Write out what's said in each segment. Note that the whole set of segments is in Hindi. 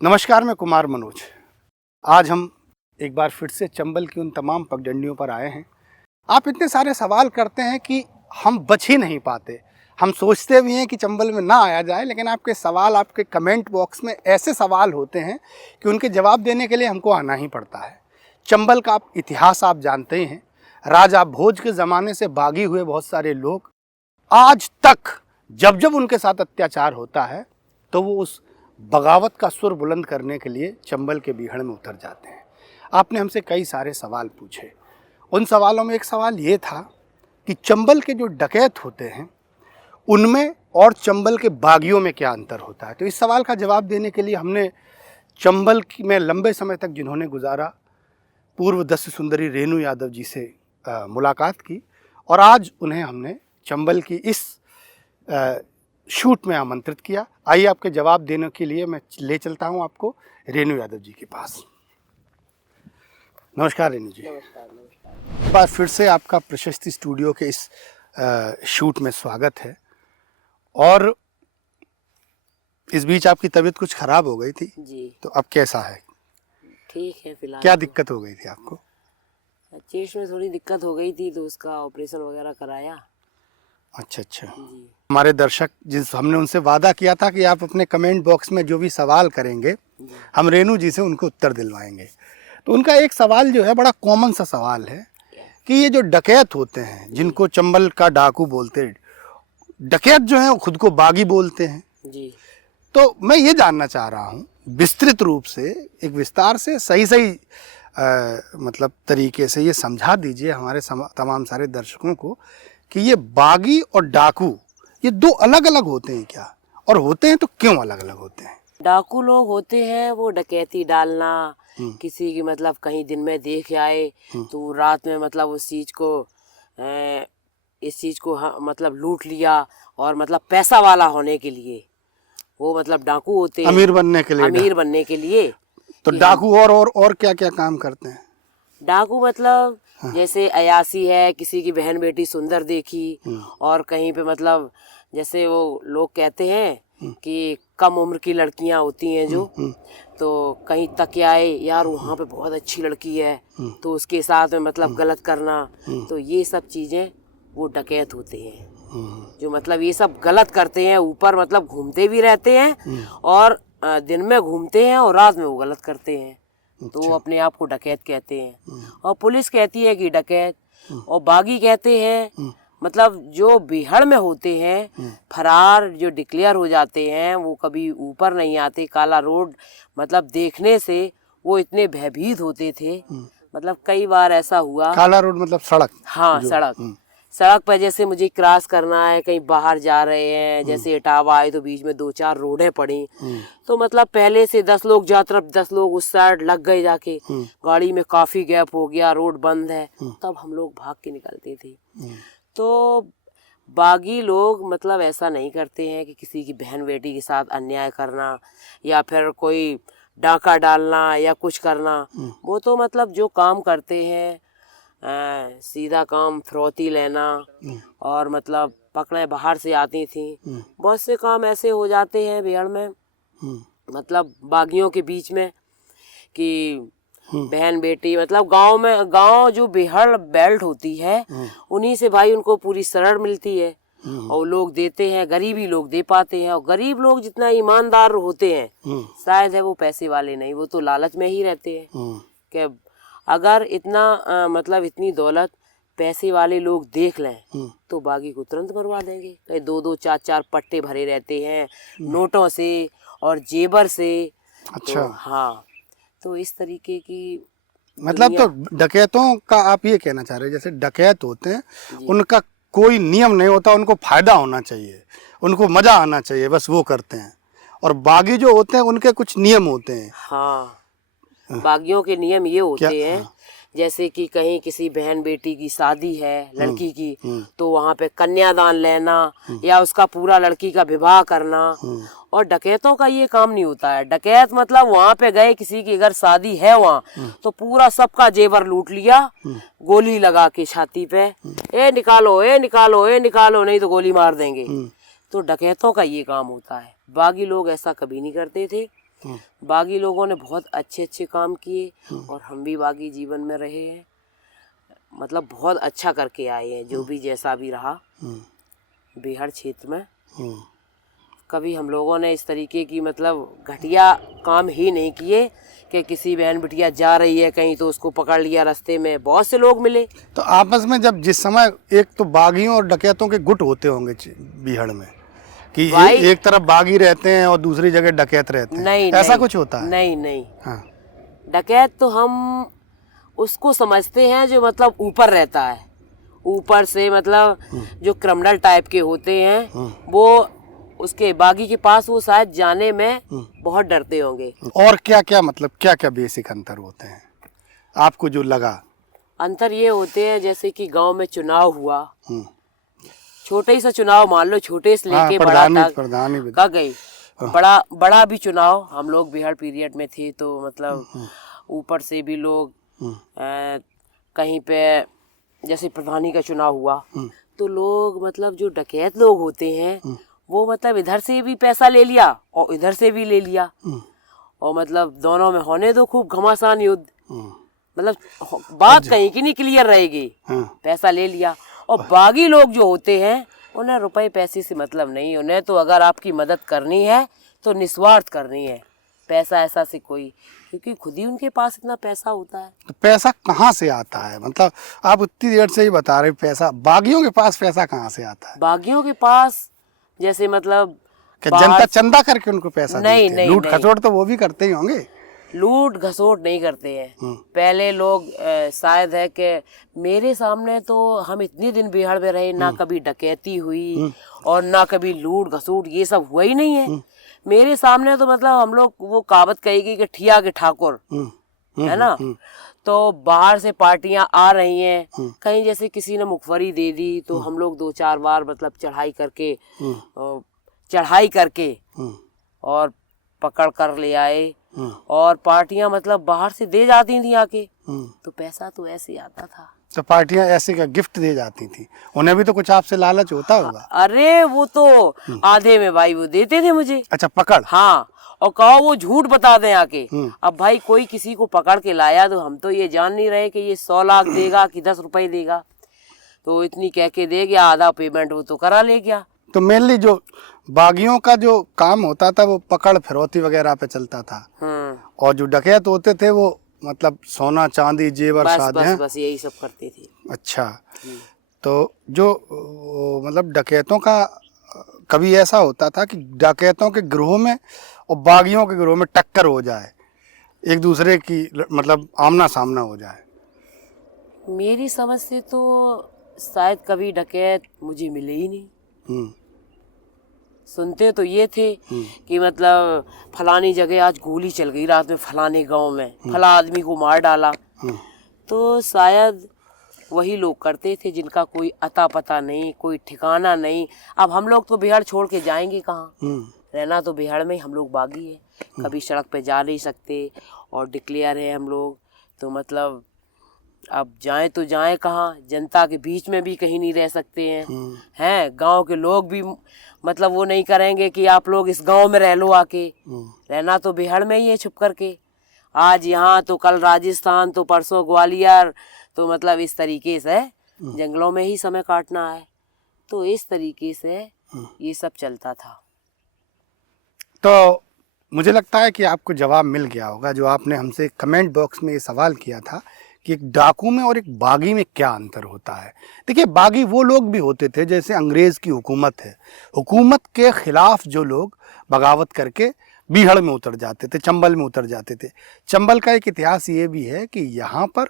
नमस्कार, मैं कुमार मनोज। आज हम एक बार फिर से चंबल की उन तमाम पगडंडियों पर आए हैं। आप इतने सारे सवाल करते हैं कि हम बच ही नहीं पाते। हम सोचते भी हैं कि चंबल में ना आया जाए, लेकिन आपके सवाल, आपके कमेंट बॉक्स में ऐसे सवाल होते हैं कि उनके जवाब देने के लिए हमको आना ही पड़ता है। चंबल का इतिहास आप जानते ही हैं। राजा भोज के ज़माने से बागी हुए बहुत सारे लोग आज तक जब जब उनके साथ अत्याचार होता है तो वो उस बगावत का सुर बुलंद करने के लिए चंबल के बीहड़ में उतर जाते हैं। आपने हमसे कई सारे सवाल पूछे। उन सवालों में एक सवाल ये था कि चंबल के जो डकैत होते हैं उनमें और चंबल के बागियों में क्या अंतर होता है। तो इस सवाल का जवाब देने के लिए हमने चंबल में लंबे समय तक जिन्होंने गुजारा पूर्व दस्य सुंदरी रेणु यादव जी से मुलाकात की और आज उन्हें हमने चंबल की इस शूट में आमंत्रित किया। आइए आपके जवाब देने के लिए मैं ले चलता हूं आपको रेणु यादव जी के पास। नमस्कार रेणु जी। नमस्कार। एक बार फिर से आपका प्रशस्ति स्टूडियो के इस शूट में स्वागत है। और इस बीच आपकी तबीयत कुछ खराब हो गई थी जी, तो अब कैसा है? ठीक है फिलहाल। क्या दिक्कत हो गई थी आपको? चेस्ट में थोड़ी दिक्कत हो गई थी तो उसका ऑपरेशन वगैरह कराया। अच्छा। जी हमारे दर्शक, जिस हमने उनसे वादा किया था कि आप अपने कमेंट बॉक्स में जो भी सवाल करेंगे जी हम रेणु जी से उनको उत्तर दिलवाएंगे। तो उनका एक सवाल जो है बड़ा कॉमन सा सवाल है कि ये जो डकैत होते हैं जिनको चंबल का डाकू बोलते हैं, डकैत जो है वो खुद को बागी बोलते हैं। जी तो मैं ये जानना चाह रहा हूँ विस्तृत रूप से, एक विस्तार से सही मतलब तरीके से ये समझा दीजिए हमारे तमाम सारे दर्शकों को कि ये बागी और डाकू ये दो अलग अलग होते हैं क्या, और होते हैं तो क्यों अलग अलग होते हैं? डाकू लोग होते हैं वो डकैती डालना, किसी की मतलब कहीं दिन में देख आए तो रात में मतलब उस चीज को इस चीज को मतलब लूट लिया और मतलब पैसा वाला होने के लिए वो मतलब डाकू होते हैं। अमीर बनने के लिए? अमीर बनने के लिए। तो डाकू और क्या क्या काम करते हैं? डाकू मतलब जैसे अयासी है, किसी की बहन बेटी सुंदर देखी और कहीं पे मतलब जैसे वो लोग कहते हैं कि कम उम्र की लड़कियां होती हैं जो, तो कहीं तक आए यार वहाँ पे बहुत अच्छी लड़की है तो उसके साथ में मतलब गलत करना, तो ये सब चीजें वो डकैत होते हैं जो मतलब ये सब गलत करते हैं। ऊपर मतलब घूमते भी रहते हैं और दिन में घूमते हैं और रात में वो गलत करते हैं, तो वो अपने आप को डकैत कहते हैं। और पुलिस कहती है कि डकैत, और बागी कहते हैं मतलब जो बीहड़ में होते हैं फरार, जो डिक्लेयर हो जाते हैं वो कभी ऊपर नहीं आते। काला रोड मतलब देखने से वो इतने भयभीत होते थे, मतलब कई बार ऐसा हुआ। काला रोड मतलब सड़क? हाँ सड़क पर जैसे मुझे क्रॉस करना है, कहीं बाहर जा रहे हैं, जैसे इटावा आए तो बीच में 2-4 रोडें पड़ी तो मतलब पहले से 10 लोग जा तरफ 10 लोग उस साइड लग गए जाके, गाड़ी में काफी गैप हो गया, रोड बंद है, तब हम लोग भाग के निकलते थे। तो बागी लोग मतलब ऐसा नहीं करते हैं कि किसी की बहन बेटी के साथ अन्याय करना या फिर कोई डाका डालना या कुछ करना। वो तो मतलब जो काम करते हैं सीधा काम, फिरौती लेना, और मतलब पकड़े बाहर से आती थी। बहुत से काम ऐसे हो जाते हैं बिहार में मतलब बागियों के बीच में कि बहन बेटी मतलब गांव जो बिहार बेल्ट होती है उन्हीं से भाई उनको पूरी शरण मिलती है और लोग देते हैं, गरीबी लोग दे पाते हैं। और गरीब लोग जितना ईमानदार होते हैं शायद है वो पैसे वाले नहीं, वो तो लालच में ही रहते हैं कि अगर इतना मतलब इतनी दौलत पैसे वाले लोग देख लें तो बागी को तुरंत मरवा देंगे। कहीं 2-2 4-4 पट्टे भरे रहते हैं नोटों से और जेबर से। अच्छा। तो हाँ, तो इस तरीके की मतलब तो डकैतों का आप ये कहना चाह रहे हैं जैसे डकैत होते हैं उनका कोई नियम नहीं होता, उनको फायदा होना चाहिए, उनको मजा आना चाहिए, बस वो करते हैं। और बागी जो होते हैं उनके कुछ नियम होते हैं। हाँ, बागियों के नियम ये होते हैं जैसे कि कहीं किसी बहन बेटी की शादी है लड़की की तो वहाँ पे कन्यादान लेना या उसका पूरा लड़की का विवाह करना। और डकैतों का ये काम नहीं होता है। डकैत मतलब वहाँ पे गए, किसी की अगर शादी है वहाँ तो पूरा सबका जेवर लूट लिया, गोली लगा के छाती पे, ए निकालो ए निकालो ए निकालो, नहीं तो गोली मार देंगे। तो डकैतों का ये काम होता है। बागी लोग ऐसा कभी नहीं करते थे। बागी लोगों ने बहुत अच्छे अच्छे काम किए और हम भी बागी जीवन में रहे हैं, मतलब बहुत अच्छा करके आए हैं। जो भी जैसा भी रहा बेहड़ क्षेत्र में, कभी हम लोगों ने इस तरीके की मतलब घटिया काम ही नहीं किए कि किसी बहन बिटिया जा रही है कहीं तो उसको पकड़ लिया रास्ते में। बहुत से लोग मिले। तो आपस में जब जिस समय एक तो बागियों और डकैतों के गुट होते होंगे बीहड़ में कि एक तरफ बागी रहते हैं और दूसरी जगह डकैत रहते हैं, नहीं, ऐसा नहीं, कुछ होता है? नहीं। हाँ। डकैत तो हम उसको समझते हैं जो मतलब ऊपर रहता है, ऊपर से मतलब जो क्रिमिनल टाइप के होते हैं वो उसके बागी के पास वो शायद जाने में बहुत डरते होंगे। और क्या क्या मतलब क्या क्या बेसिक अंतर होते हैं आपको जो लगा? अंतर ये होते हैं जैसे कि गांव में चुनाव हुआ, छोटे ही सा चुनाव मान लो, छोटे से लेके बड़ा तक का गई, बड़ा भी चुनाव हम लोग बिहार पीरियड में थे तो मतलब ऊपर से भी लोग कहीं पे जैसे प्रधानी का चुनाव हुआ तो लोग मतलब जो डकैत लोग होते हैं वो मतलब इधर से भी पैसा ले लिया और इधर से भी ले लिया और मतलब दोनों में होने दो खूब घमासान युद्ध, मतलब बात कहीं की नहीं क्लियर रहेगी। पैसा ले लिया। और बागी लोग जो होते हैं उन्हें रुपए पैसे से मतलब नहीं, उन्हें तो अगर आपकी मदद करनी है तो निस्वार्थ करनी है, पैसा ऐसा से कोई, क्योंकि खुद ही उनके पास इतना पैसा होता है। तो पैसा कहाँ से आता है? मतलब आप उतनी देर से ही बता रहे पैसा, बागियों के पास पैसा कहाँ से आता है? बागियों के पास जैसे मतलब जनता चंदा करके उनको पैसा नहीं, देती है। लूट खसोट तो वो भी करते ही होंगे। लूट घसोट नहीं करते हैं। पहले लोग शायद है कि मेरे सामने तो हम इतने दिन बिहार में रहे, ना कभी डकैती हुई और ना कभी लूट घसोट, ये सब हुआ ही नहीं है। मेरे सामने तो मतलब हम लोग वो कहावत कहेगी कि ठिया के ठाकुर है ना। तो बाहर से पार्टियां आ रही हैं, कहीं जैसे किसी ने मुखबरी दे दी तो हम लोग 2-4 बार मतलब चढ़ाई करके और पकड़ कर ले आए और पार्टियां मतलब बाहर से दे जाती थी आके, तो पैसा तो ऐसे आता था। तो पार्टियां ऐसे का गिफ्ट दे जाती थी, उन्हें भी तो कुछ आपसे लालच होता होगा? अरे वो तो आधे में भाई वो देते थे मुझे। अच्छा, पकड़? हाँ, और कहो वो झूठ बता दें आके। अब भाई कोई किसी को पकड़ के लाया तो हम तो ये जान नहीं रहे कि ये 100 लाख देगा कि 10 रुपए देगा, तो इतनी कह के दे गया, आधा पेमेंट वो तो करा ले गया। तो मेनली जो बागियों का जो काम होता था वो पकड़ फिरौती वगैरह पे चलता था और जो डकैत होते थे वो मतलब सोना चांदी जेवर शादी बस यही सब करते थे। अच्छा, तो जो मतलब डकैतों का कभी ऐसा होता था कि डकैतों के गिरोह में और बागियों के गिरोह में टक्कर हो जाए, एक दूसरे की मतलब आमना सामना हो जाए? मेरी समझ से तो शायद कभी डकैत मुझे मिले ही नहीं। सुनते तो ये थे कि मतलब फलानी जगह आज गोली चल गई रात में, फलाने गांव में फला आदमी को मार डाला, तो शायद वही लोग करते थे जिनका कोई अता पता नहीं, कोई ठिकाना नहीं। अब हम लोग तो बिहार छोड़ के जाएंगे कहाँ? रहना तो बिहार में, हम लोग बागी है, कभी सड़क पे जा नहीं सकते और डिक्लेयर है हम लोग, तो मतलब अब जाएं तो जाएं कहाँ? जनता के बीच में भी कहीं नहीं रह सकते हैं। गांव के लोग भी मतलब वो नहीं करेंगे कि आप लोग इस गांव में रह लो आके। रहना तो बिहार में ही है छुप करके, आज यहाँ तो कल राजस्थान तो परसों ग्वालियर, तो मतलब इस तरीके से जंगलों में ही समय काटना है। तो इस तरीके से ये सब चलता था। तो मुझे लगता है कि आपको जवाब मिल गया होगा जो आपने हमसे कमेंट बॉक्स में ये सवाल किया था कि एक डाकू में और एक बागी में क्या अंतर होता है। देखिए, बागी वो लोग भी होते थे जैसे अंग्रेज़ की हुकूमत है, हुकूमत के ख़िलाफ़ जो लोग बगावत करके बीहड़ में उतर जाते थे, चंबल में उतर जाते थे। चंबल का एक इतिहास ये भी है कि यहाँ पर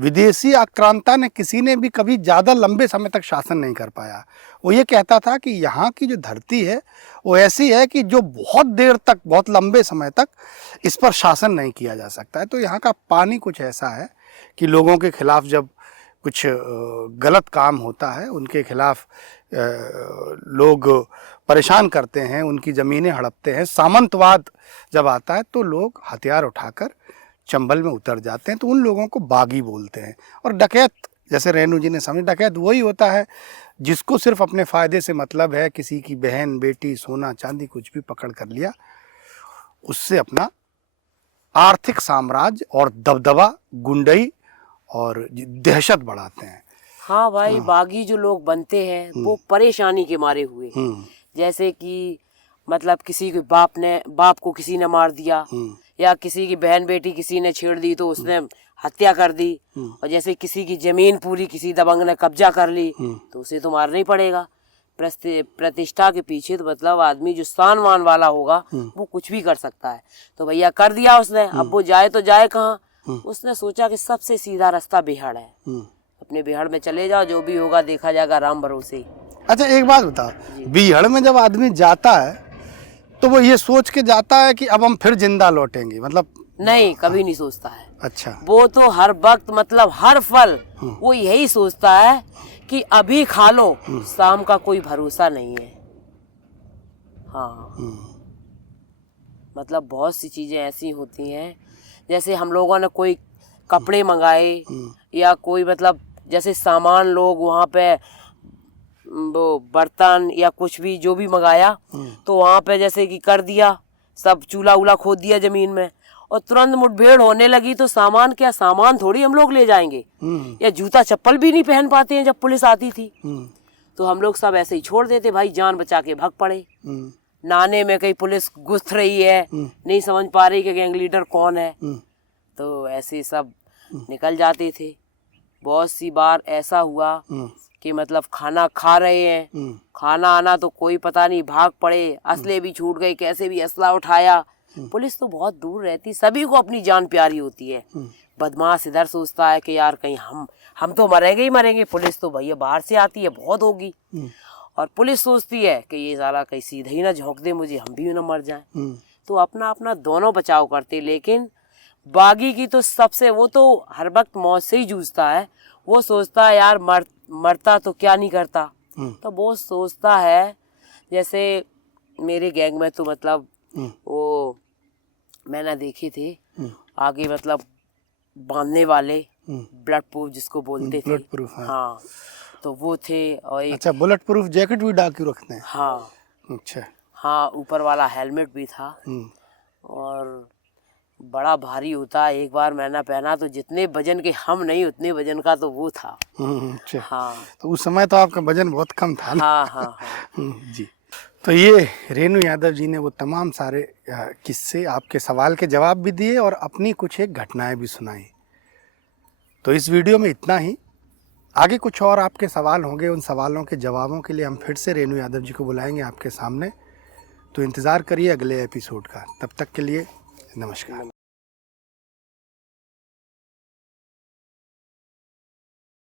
विदेशी आक्रांता ने किसी ने भी कभी ज़्यादा लंबे समय तक शासन नहीं कर पाया। वो ये कहता था कि यहाँ की जो धरती है वो ऐसी है कि जो बहुत देर तक, बहुत लंबे समय तक इस पर शासन नहीं किया जा सकता है। तो यहाँ का पानी कुछ ऐसा है कि लोगों के खिलाफ जब कुछ गलत काम होता है, उनके खिलाफ लोग परेशान करते हैं, उनकी ज़मीनें हड़पते हैं, सामंतवाद जब आता है तो लोग हथियार उठाकर चंबल में उतर जाते हैं, तो उन लोगों को बागी बोलते हैं। और डकैत, जैसे रेणु जी ने समझ, डकैत वही होता है जिसको सिर्फ अपने फ़ायदे से मतलब है, किसी की बहन बेटी सोना चांदी कुछ भी पकड़ कर लिया, उससे अपना आर्थिक साम्राज्य और दबदबा, गुंडई और दहशत बढ़ाते हैं। हाँ भाई, बागी जो लोग बनते हैं वो परेशानी के मारे हुए, जैसे कि मतलब किसी के बाप को किसी ने मार दिया, या किसी की बहन बेटी किसी ने छेड़ दी तो उसने हत्या कर दी, और जैसे किसी की जमीन पूरी किसी दबंग ने कब्जा कर ली तो उसे तो मारना ही पड़ेगा। प्रतिष्ठा के पीछे तो मतलब आदमी जो स्थानवान वाला होगा वो कुछ भी कर सकता है। तो भैया कर दिया उसने, अब वो जाए तो जाए कहाँ। उसने सोचा कि सबसे सीधा रास्ता बिहाड़ है, अपने बिहाड़ में चले जाओ, जो भी होगा देखा जाएगा, राम भरोसे। अच्छा एक बात बताओ, बिहाड़ में जब आदमी जाता है तो वो ये सोच के जाता है कि अब हम फिर जिंदा लौटेंगे, मतलब नहीं, कभी नहीं सोचता है। अच्छा, वो तो हर वक्त मतलब हर पल वो यही सोचता है कि अभी खा लो, शाम का कोई भरोसा नहीं है। हाँ, मतलब बहुत सी चीजें ऐसी होती हैं, जैसे हम लोगों ने कोई कपड़े मंगाए या कोई मतलब जैसे सामान लोग वहाँ पे वो बर्तन या कुछ भी जो भी मंगाया तो वहाँ पे जैसे कि कर दिया, सब चूल्हा उला खोद दिया जमीन में, और तुरंत मुठभेड़ होने लगी तो सामान क्या, सामान थोड़ी हम लोग ले जाएंगे, या जूता चप्पल भी नहीं पहन पाते हैं। जब पुलिस आती थी तो हम लोग सब ऐसे ही छोड़ देते, भाई जान बचा के भाग पड़े। नाने में कहीं पुलिस घुस रही है, नहीं समझ पा रही कि गैंग लीडर कौन है, तो ऐसे सब निकल जाते थे। बहुत सी बार ऐसा हुआ कि मतलब खाना खा रहे हैं, खाना आना तो कोई पता नहीं, भाग पड़े, असले भी छूट गए, कैसे भी असला उठाया। पुलिस तो बहुत दूर रहती, सभी को अपनी जान प्यारी होती है। बदमाश इधर सोचता है कि यार कहीं हम तो मरेंगे ही मरेंगे, पुलिस तो भैया बाहर से आती है, बहुत होगी। और पुलिस सोचती है कि ये साला कहीं सीधा ही ना झोंक दे मुझे, हम भी ना मर जाएं। तो अपना अपना दोनों बचाव करते। लेकिन बागी की तो सबसे, वो तो हर वक्त मौत से ही जूझता है। वो सोचता है यार मरता तो क्या नहीं करता, तो वो सोचता है। जैसे मेरे गैंग में तो मतलब वो मैंने देखे थे आगे मतलब बांधने वाले, ब्लड प्रूफ जिसको बोलते थे। ब्लड प्रूफ, हाँ, तो वो थे। और एक, अच्छा, बुलेट प्रूफ जैकेट भी डाकू रखते हैं? हाँ अच्छा, हाँ, ऊपर वाला हेलमेट भी था और बड़ा भारी होता। एक बार मैंने पहना तो जितने वजन के हम नहीं, उतने वजन का तो वो था। अच्छा, हाँ, तो उस समय तो आपका वजन बहुत कम था ना? हाँ हाँ, हाँ। जी। तो ये रेणु यादव जी ने वो तमाम सारे किस्से, आपके सवाल के जवाब भी दिए और अपनी कुछ एक घटनाएं भी सुनाई। तो इस वीडियो में इतना ही। आगे कुछ और आपके सवाल होंगे, उन सवालों के जवाबों के लिए हम फिर से रेणु यादव जी को बुलाएंगे आपके सामने। तो इंतज़ार करिए अगले एपिसोड का। तब तक के लिए नमस्कार।